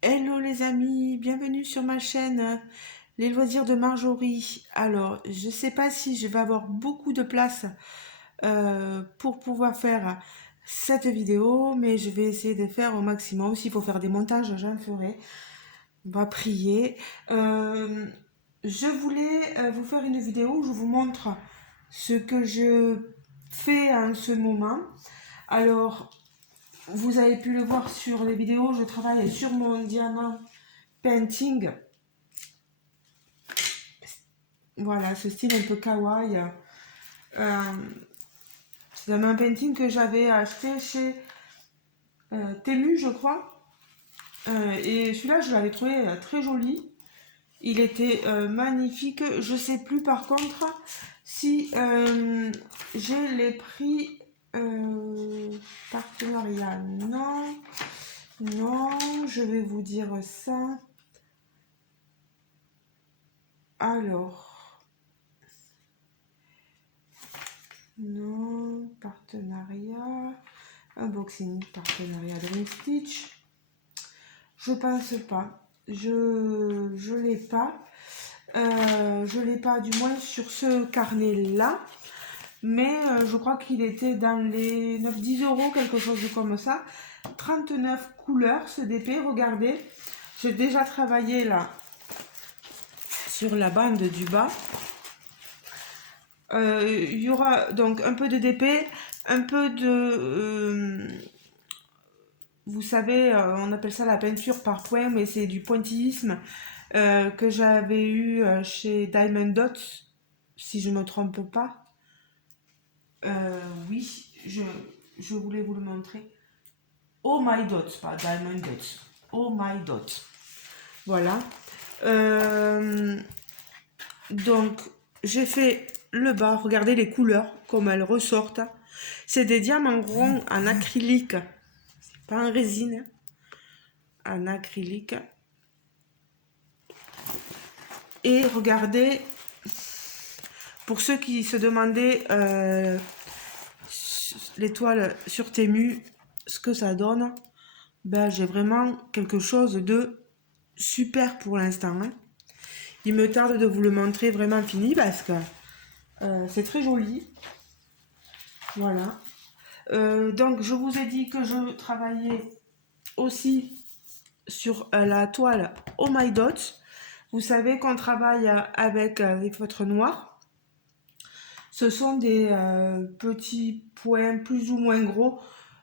Hello les amis, bienvenue sur ma chaîne Les loisirs de Marjorie. Alors, je sais pas si je vais avoir beaucoup de place pour pouvoir faire cette vidéo, mais je vais essayer de faire au maximum. S'il faut faire des montages, j'en ferai. On va prier. Je voulais vous faire une vidéo où je vous montre ce que je fais en ce moment. Alors, vous avez pu le voir sur les vidéos, je travaille sur mon diamant painting. Voilà, ce style un peu kawaii. Euh, c'est un painting que j'avais acheté chez Temu, je crois. Et celui-là, je l'avais trouvé très joli. Il était magnifique. Je sais plus par contre si j'ai les prix partenariat. Non, non, je vais vous dire ça. Alors, non, partenariat. Unboxing, partenariat de Stitch. Je pense pas. Je l'ai pas. Je l'ai pas du moins sur ce carnet là. Mais je crois qu'il était dans les 9-10 euros, quelque chose de comme ça. 39 couleurs ce DP, regardez. J'ai déjà travaillé là sur la bande du bas. Il y aura donc un peu de DP, un peu de vous savez, on appelle ça la peinture par point, mais c'est du pointillisme que j'avais eu chez Diamond Dots, si je ne me trompe pas. Oui, je voulais vous le montrer. Oh My Dots, pas Diamond Dots. Oh My Dots. Voilà. Donc, j'ai fait le bas. Regardez les couleurs, comme elles ressortent. C'est des diamants ronds en acrylique, pas en résine, en acrylique. Et regardez, pour ceux qui se demandaient l'étoile sur Temu, ce que ça donne, ben, j'ai vraiment quelque chose de super pour l'instant. Hein. Il me tarde de vous le montrer vraiment fini parce que c'est très joli. Voilà. Donc je vous ai dit que je travaillais aussi sur la toile Oh My Dots. Vous savez qu'on travaille avec les feutres noirs. Ce sont des petits points plus ou moins gros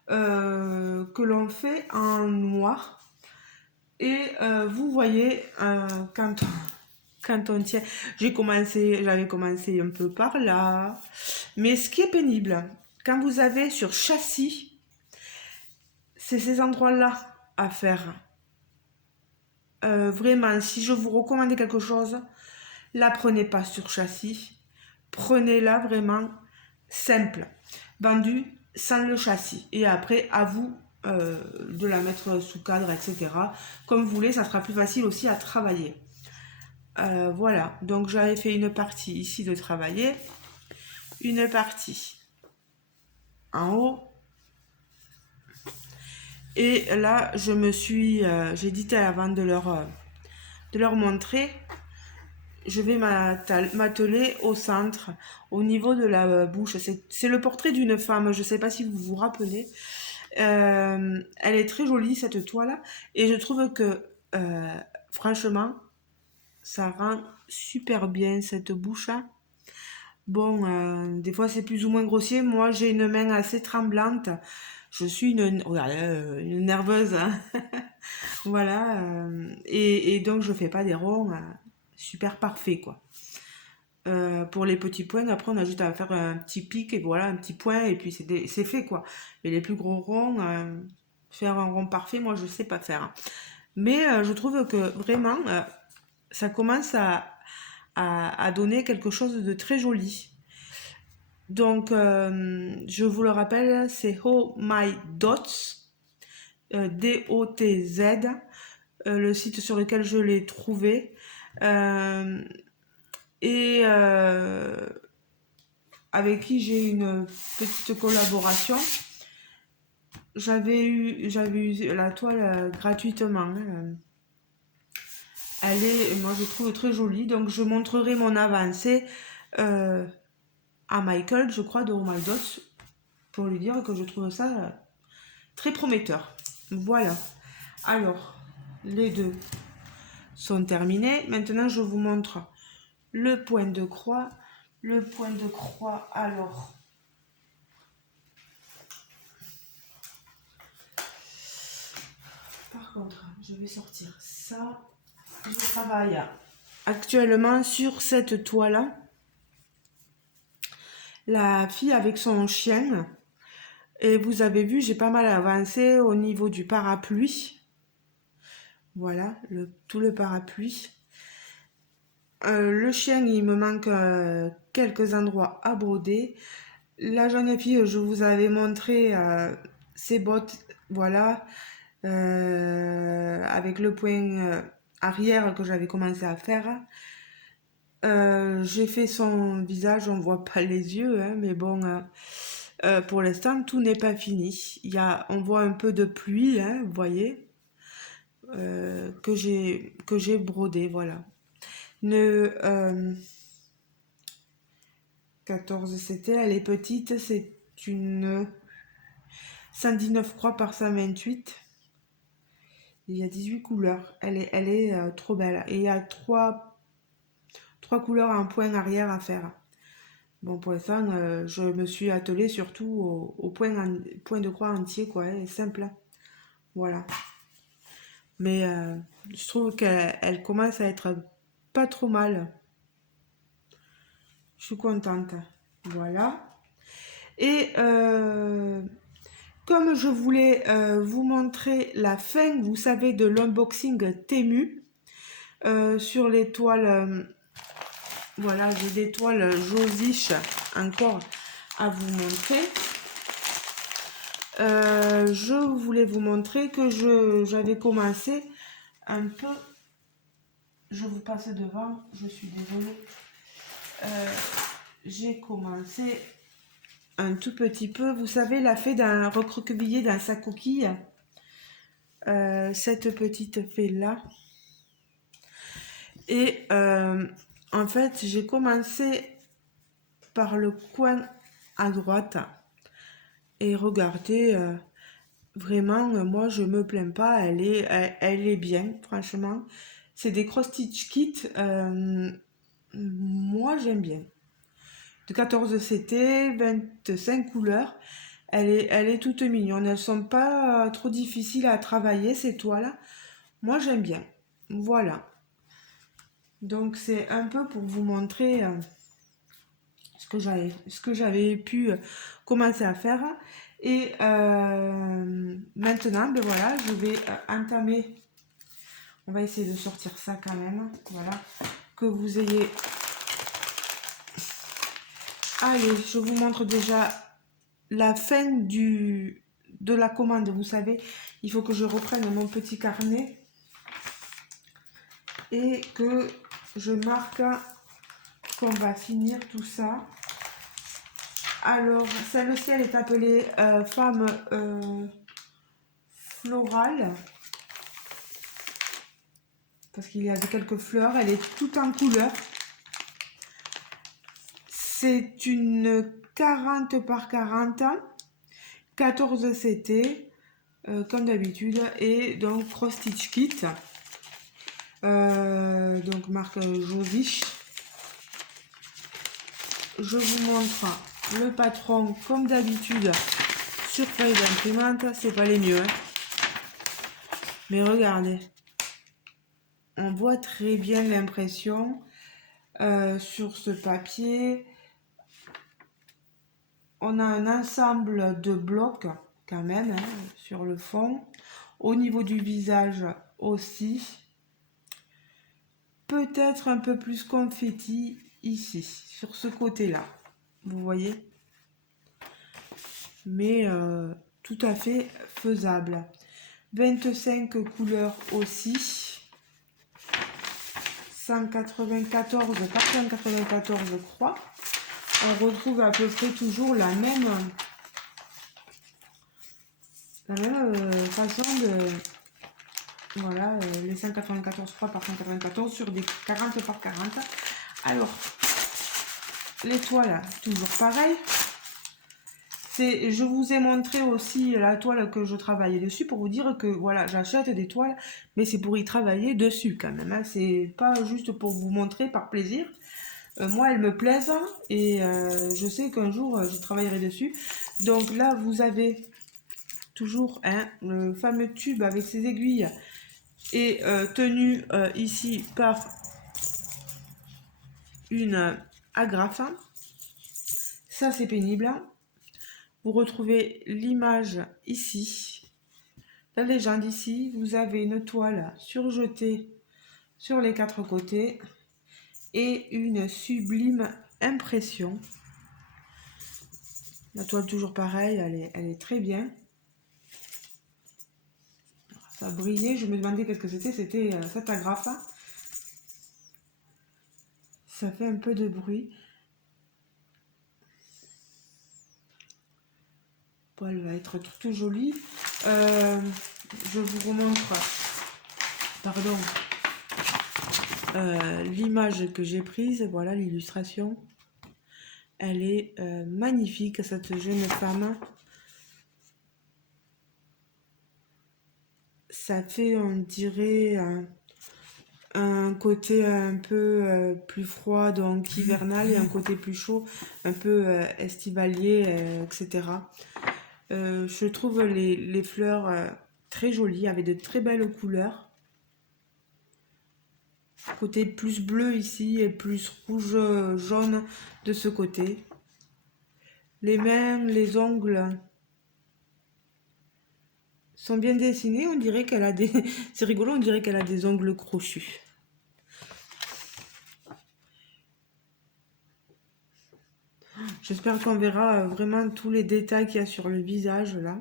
que l'on fait en noir. Et vous voyez, quand on tient, j'avais commencé un peu par là. Mais ce qui est pénible, quand vous avez sur châssis, c'est ces endroits-là à faire. Vraiment, si je vous recommande quelque chose, la prenez pas sur châssis. Prenez-la vraiment simple, vendue sans le châssis. Et après, à vous de la mettre sous cadre, etc. Comme vous voulez, ça sera plus facile aussi à travailler. Voilà, donc j'avais fait une partie ici de travailler, une partie en haut. Et là, je me suis, j'ai dit avant de leur montrer, je vais m'atteler au centre, au niveau de la bouche. C'est le portrait d'une femme, je ne sais pas si vous vous rappelez. Elle est très jolie cette toile et je trouve que franchement, ça rend super bien cette bouche. Bon, des fois c'est plus ou moins grossier. Moi, j'ai une main assez tremblante. Je suis une nerveuse. Hein. Voilà. Et donc, je fais pas des ronds super parfaits, quoi. Pour les petits points, après, on a juste à faire un petit pic et voilà, un petit point, et puis c'est fait, quoi. Mais les plus gros ronds, faire un rond parfait, moi, je sais pas faire. Mais je trouve que vraiment, ça commence à donner quelque chose de très joli. Donc, je vous le rappelle, c'est Oh My Dots, DOTZ, le site sur lequel je l'ai trouvé. Et avec qui j'ai une petite collaboration. j'avais eu la toile gratuitement, hein. Moi je trouve très jolie, donc je montrerai mon avancée euh, à Michael, je crois, de Romaldos, pour lui dire que je trouve ça très prometteur. Voilà. Alors, les deux sont terminés. Maintenant, je vous montre le point de croix. Le point de croix, alors... Par contre, je vais sortir ça. Je travaille actuellement sur cette toile. La fille avec son chien. Et vous avez vu, j'ai pas mal avancé au niveau du parapluie. Voilà, tout le parapluie. Le chien, il me manque quelques endroits à broder. La jeune fille, je vous avais montré ses bottes, voilà, avec le point arrière que j'avais commencé à faire. J'ai fait son visage, on voit pas les yeux, hein, mais bon, pour l'instant, tout n'est pas fini. On voit un peu de pluie, hein, vous voyez, que j'ai brodé, voilà. Une 14 c'était, elle est petite, c'est une 119 croix par 128. Il y a 18 couleurs. Elle est trop belle. Et il y a trois couleurs en point arrière à faire. Bon, pour l'instant, je me suis attelée surtout au point de croix entier, quoi. Elle est simple. Voilà. Mais je trouve qu'elle commence à être pas trop mal. Je suis contente. Voilà. Et comme je voulais vous montrer la fin, vous savez, de l'unboxing Temu, sur les toiles, voilà, j'ai des toiles Josish encore à vous montrer. Je voulais vous montrer que j'avais commencé un peu, je vous passe devant, je suis désolée, j'ai commencé un tout petit peu, vous savez, la fée d'un recroquevillé dans sa coquille, cette petite fée là. Et en fait, j'ai commencé par le coin à droite. Et regardez, vraiment, moi, je me plains pas. Elle est bien, franchement. C'est des cross-stitch kits. Moi, j'aime bien. De 14 CT, 25 couleurs. Elle est toute mignonne. Elles sont pas trop difficiles à travailler, ces toiles. Moi, j'aime bien. Voilà. Donc, c'est un peu pour vous montrer ce que j'avais pu commencer à faire. Et maintenant, ben voilà, je vais entamer. On va essayer de sortir ça quand même. Voilà, que vous ayez. Allez, je vous montre déjà la fin de la commande. Vous savez, il faut que je reprenne mon petit carnet et que je marque qu'on va finir tout ça. Alors, celle-ci, elle est appelée Femme Florale. Parce qu'il y a quelques fleurs. Elle est toute en couleur. C'est une 40 par 40. 14 CT. Comme d'habitude. Et donc, cross stitch kit. Donc, marque Josish. Je vous montre le patron comme d'habitude sur feuille d'imprimante. C'est pas les mieux, hein. Mais regardez, on voit très bien l'impression sur ce papier. On a un ensemble de blocs quand même, hein, sur le fond. Au niveau du visage aussi. Peut-être un peu plus confetti ici, sur ce côté-là. Vous voyez? Mais tout à fait faisable. 25 couleurs aussi. 194 par 194 croix. On retrouve à peu près toujours la même la même façon de... Voilà, les 194 3 par 194 sur des 40 par 40. Alors, les toiles, toujours pareil. Je vous ai montré aussi la toile que je travaillais dessus pour vous dire que voilà, j'achète des toiles, mais c'est pour y travailler dessus quand même. Hein. C'est pas juste pour vous montrer par plaisir. Moi, elles me plaisent et je sais qu'un jour, je travaillerai dessus. Donc là, vous avez toujours hein, le fameux tube avec ses aiguilles et tenu ici par une agrafe. Ça, c'est pénible. Vous retrouvez l'image ici. La légende ici, vous avez une toile surjetée sur les 4 côtés et une sublime impression. La toile toujours pareille, elle est très bien. Ça brillait, je me demandais qu'est-ce que c'était cette agrafe. Ça fait un peu de bruit. Bon, elle va être toute jolie. Je vous remontre, pardon, l'image que j'ai prise. Voilà l'illustration. Elle est magnifique, cette jeune femme. Ça fait, on dirait, un côté un peu plus froid, donc hivernal, et un côté plus chaud, un peu estivalier, etc. Je trouve les fleurs très jolies, avec de très belles couleurs. Côté plus bleu ici et plus rouge jaune de ce côté. Les mains, les ongles sont bien dessinés. On dirait qu'elle a des... C'est rigolo, on dirait qu'elle a des ongles crochus. J'espère qu'on verra vraiment tous les détails qu'il y a sur le visage là.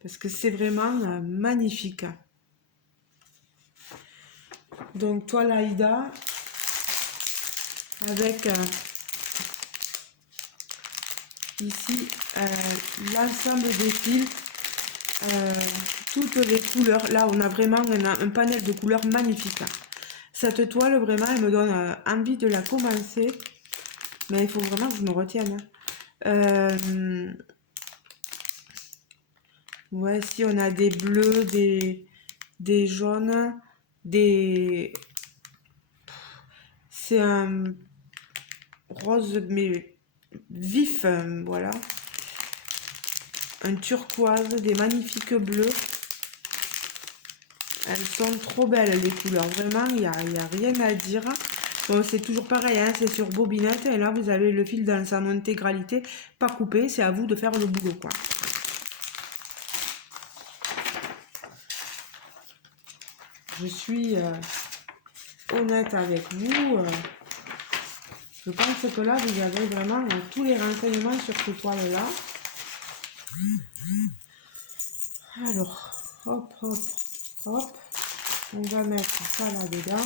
Parce que c'est vraiment magnifique. Donc toile Aïda avec ici l'ensemble des fils, toutes les couleurs. Là on a vraiment un panel de couleurs magnifique. Cette toile vraiment elle me donne envie de la commencer. Mais il faut vraiment que je me retienne. Ouais, si on a des bleus, des jaunes, des... C'est un rose, mais vif, voilà. Un turquoise, des magnifiques bleus. Elles sont trop belles, les couleurs. Vraiment, il n'y a rien à dire. Bon, c'est toujours pareil, hein, c'est sur bobinette. Et là, vous avez le fil dans son intégralité, pas coupé. C'est à vous de faire le boulot, quoi. Je suis honnête avec vous. Je pense que là, vous avez vraiment tous les renseignements sur cette toile-là. Alors, hop, hop, hop. On va mettre ça là-dedans.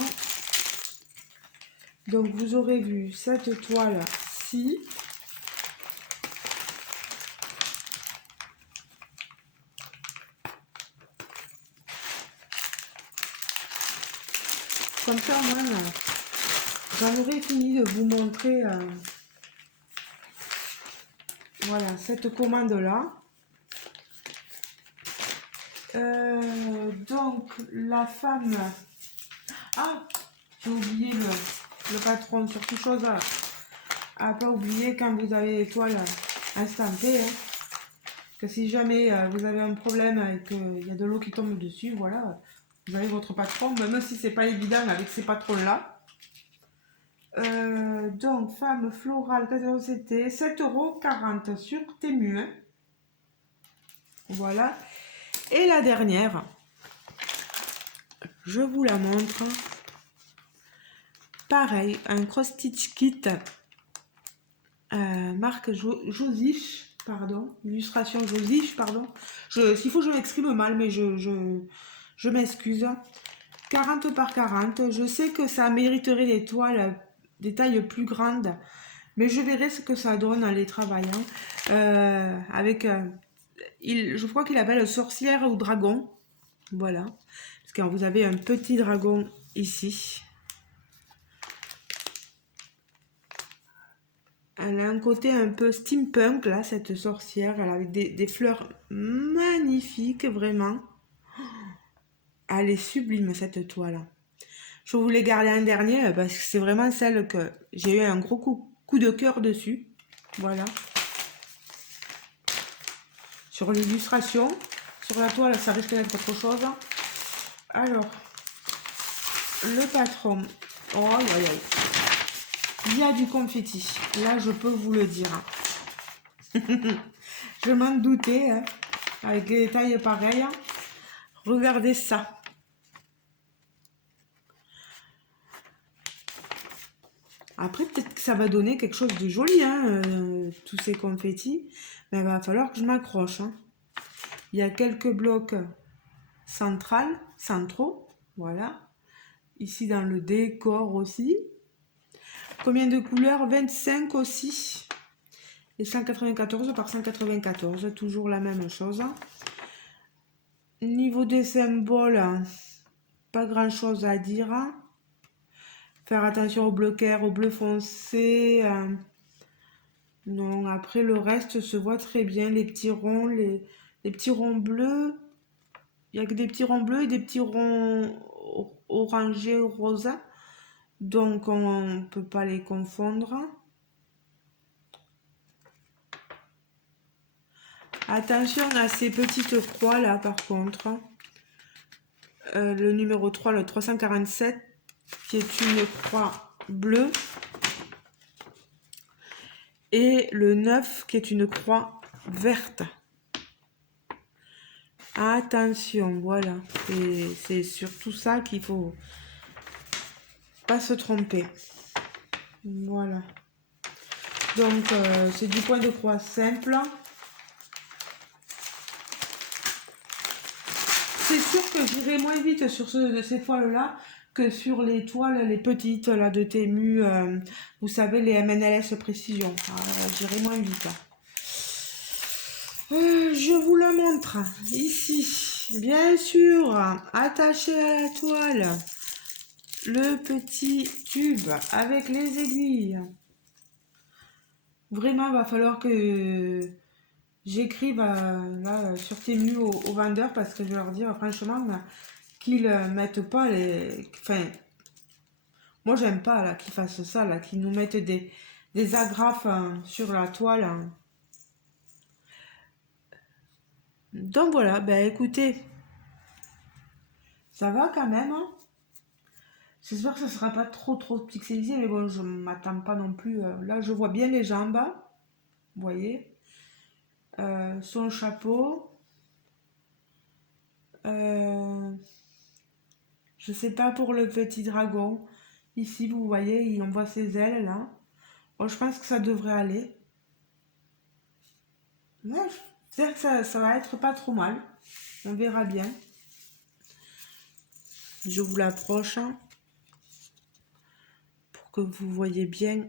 Donc, vous aurez vu cette toile-ci. Comme ça, moi, j'en aurais fini de vous montrer voilà, cette commande-là. Donc, la femme... Ah, j'ai oublié le patron. Surtout chose à pas oublier quand vous avez les toiles estampées. Hein, que si jamais vous avez un problème et qu'il y a de l'eau qui tombe dessus, voilà, vous avez votre patron. Même si c'est pas évident avec ces patrons-là. Donc, femme florale, c'était 7,40 € sur Temu. Hein. Voilà. Et la dernière, je vous la montre. Pareil, un cross-stitch kit marque Josich, pardon, illustration Josich, pardon. S'il faut, je m'exprime mal, mais je m'excuse. 40 par 40. Je sais que ça mériterait des toiles, des tailles plus grandes, mais je verrai ce que ça donne en les travaillant. Avec je crois qu'il appelle sorcière ou dragon. Voilà. Parce que vous avez un petit dragon ici. Elle a un côté un peu steampunk, là, cette sorcière. Elle a des fleurs magnifiques, vraiment. Elle est sublime, cette toile. Je voulais garder un dernier parce que c'est vraiment celle que j'ai eu un gros coup de cœur dessus. Voilà. Sur l'illustration. Sur la toile, ça risque d'être autre chose. Alors, le patron. Oh, aïe, aïe, aïe. Il y a du confetti. Là, je peux vous le dire. Je m'en doutais. Hein, avec des détails pareils. Regardez ça. Après, peut-être que ça va donner quelque chose de joli, hein, tous ces confettis. Mais il va falloir que je m'accroche. Hein. Il y a quelques blocs centraux. Voilà. Ici, dans le décor aussi. Combien de couleurs? 25 aussi. Et 194 par 194. Toujours la même chose. Niveau des symboles, pas grand-chose à dire. Faire attention au bleu clair, au bleu foncé. Non, après le reste se voit très bien. Les petits ronds, les petits ronds bleus. Il n'y a que des petits ronds bleus et des petits ronds orangés, rosa. Donc on ne peut pas les confondre. Attention à ces petites croix là par contre. Le numéro 3, le 347, qui est une croix bleue. Et le 9 qui est une croix verte. Attention, voilà. C'est surtout ça qu'il faut pas se tromper. Voilà. Donc, c'est du point de croix simple. C'est sûr que j'irai moins vite sur ces toiles-là que sur les toiles, les petites là de Temu, vous savez, les MNLS Précision. J'irai moins vite. Je vous le montre ici. Bien sûr, attaché à la toile, le petit tube avec les aiguilles. Vraiment, il va falloir que j'écrive là sur Temu aux vendeurs parce que je vais leur dire franchement qu'ils mettent pas les... Enfin, moi j'aime pas là qu'ils fassent ça, là, qu'ils nous mettent des agrafes sur la toile. Donc voilà, ben écoutez, ça va quand même. Hein. J'espère que ça sera pas trop pixelisé, mais bon, je m'attends pas non plus. Là, je vois bien les jambes, vous voyez. Son chapeau. Je sais pas pour le petit dragon. Ici, vous voyez, on voit ses ailes là. Bon, je pense que ça devrait aller. Ouais, j'espère que ça va être pas trop mal. On verra bien. Je vous l'approche pour que vous voyez bien.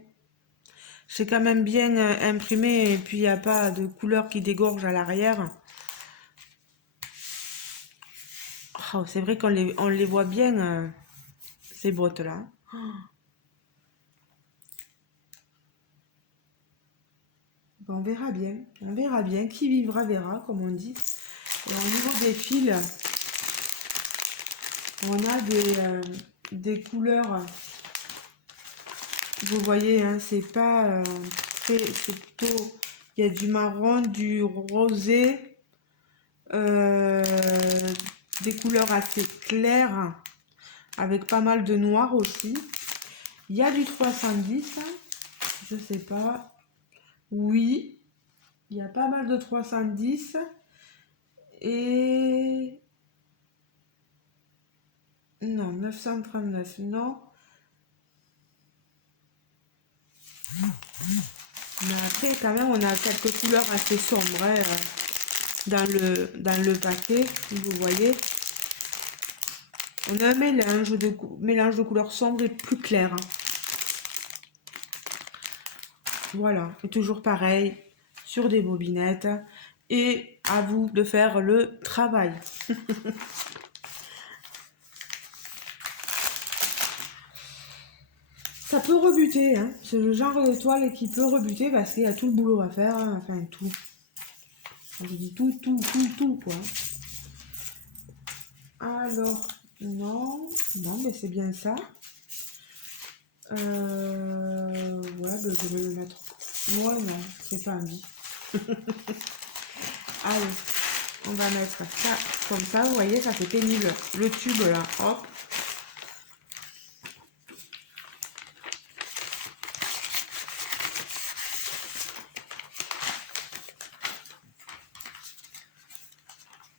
C'est quand même bien imprimé et puis il n'y a pas de couleur qui dégorge à l'arrière. Oh, c'est vrai on les voit bien, ces bottes-là. Bon, on verra bien. On verra bien. Qui vivra verra, comme on dit. Et au niveau des fils, on a des couleurs. Vous voyez, hein, c'est pas très... C'est plutôt... Il y a du marron, du rosé, des couleurs assez claires, avec pas mal de noir aussi. Il y a du 310, je sais pas. Oui, il y a pas mal de 310. Et... Non, 939, non. Mais après, quand même, on a quelques couleurs assez sombres hein, dans le paquet, vous voyez. On a un mélange de couleurs sombres et plus claires. Hein. Voilà, et toujours pareil, sur des bobinettes. Et à vous de faire le travail. Ça peut rebuter, hein. C'est le genre de toile qui peut rebuter parce qu'il y a tout le boulot à faire, hein. Enfin tout. Je dis tout, quoi. Alors, non, non, mais c'est bien ça. Ouais, ben, je vais le mettre. Moi, non, c'est pas envie. Allez, on va mettre ça comme ça. Vous voyez, ça fait pénible. Le tube, là, hop.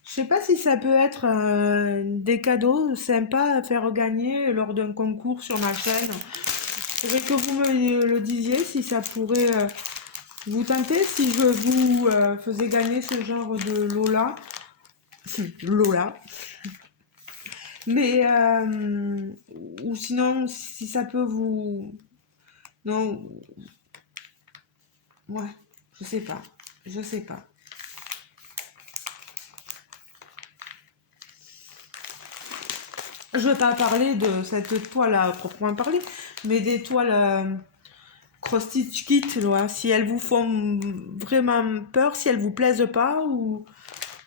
Je sais pas si ça peut être des cadeaux sympas à faire gagner lors d'un concours sur ma chaîne. Faudrait que vous me le disiez si ça pourrait vous tenter, si je vous faisais gagner ce genre de Lola. Lola. Mais, ou sinon, si ça peut vous... Non, ouais, je sais pas. Je sais pas. Je vais pas parler de cette toile à proprement parler, mais des toiles cross-stitch kit, là, si elles vous font vraiment peur, si elles vous plaisent pas, ou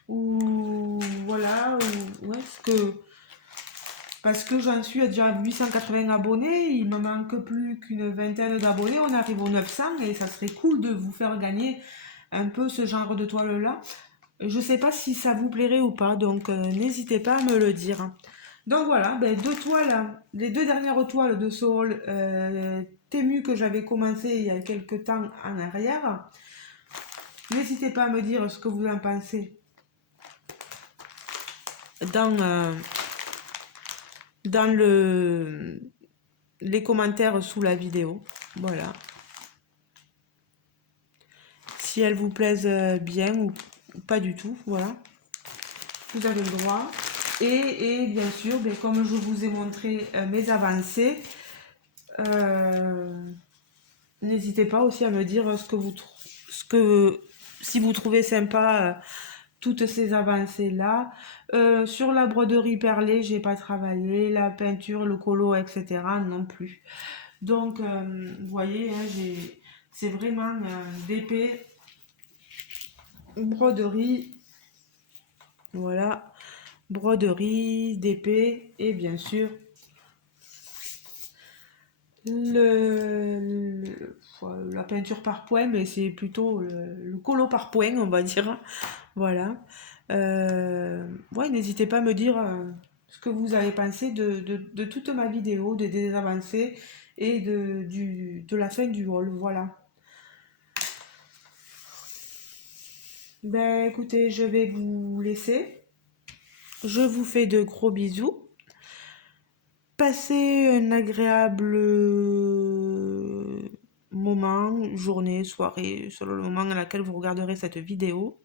voilà, ou, ouais, parce que j'en suis à déjà 880 abonnés, il me manque plus qu'une vingtaine d'abonnés, on arrive aux 900 et ça serait cool de vous faire gagner un peu ce genre de toile-là. Je sais pas si ça vous plairait ou pas, donc n'hésitez pas à me le dire. Donc voilà, ben, deux toiles, les deux dernières toiles de ce haul Temu que j'avais commencé il y a quelques temps en arrière. N'hésitez pas à me dire ce que vous en pensez dans, dans les commentaires sous la vidéo. Voilà. Si elles vous plaisent bien ou pas du tout, voilà. Vous avez le droit. Et bien sûr, ben, comme je vous ai montré mes avancées, n'hésitez pas aussi à me dire si vous trouvez sympa toutes ces avancées là. Sur la broderie perlée, j'ai pas travaillé, la peinture, le colo, etc. non plus. Donc vous voyez, hein, c'est vraiment d'épée, broderie, voilà, broderie, d'épée et bien sûr la peinture par point, mais c'est plutôt le colo par point, on va dire. Voilà. Ouais, n'hésitez pas à me dire ce que vous avez pensé de toute ma vidéo, des avancées et de la fin du haul. Voilà. Ben écoutez, je vais vous laisser. Je vous fais de gros bisous. Passez un agréable moment, journée, soirée, selon le moment à laquelle vous regarderez cette vidéo.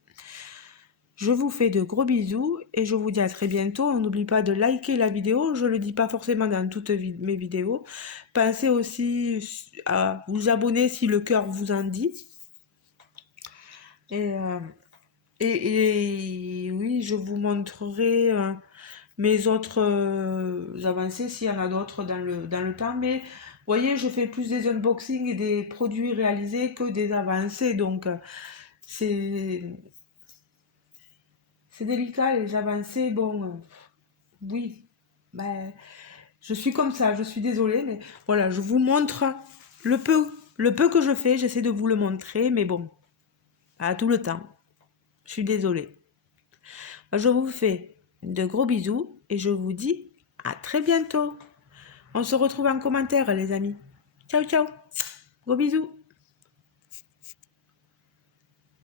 Je vous fais de gros bisous et je vous dis à très bientôt. On n'oublie pas de liker la vidéo, je ne le dis pas forcément dans toutes mes vidéos. Pensez aussi à vous abonner si le cœur vous en dit. Et, oui, je vous montrerai mes autres avancées s'il y en a d'autres dans le temps. Mais vous voyez, je fais plus des unboxings et des produits réalisés que des avancées. Donc, c'est délicat les avancées. Bon, oui, ben, je suis comme ça, je suis désolée. Mais voilà, je vous montre le peu que je fais. J'essaie de vous le montrer. Mais bon, pas tout le temps. Je suis désolée. Je vous fais de gros bisous et je vous dis à très bientôt. On se retrouve en commentaire, les amis. Ciao, ciao. Gros bisous.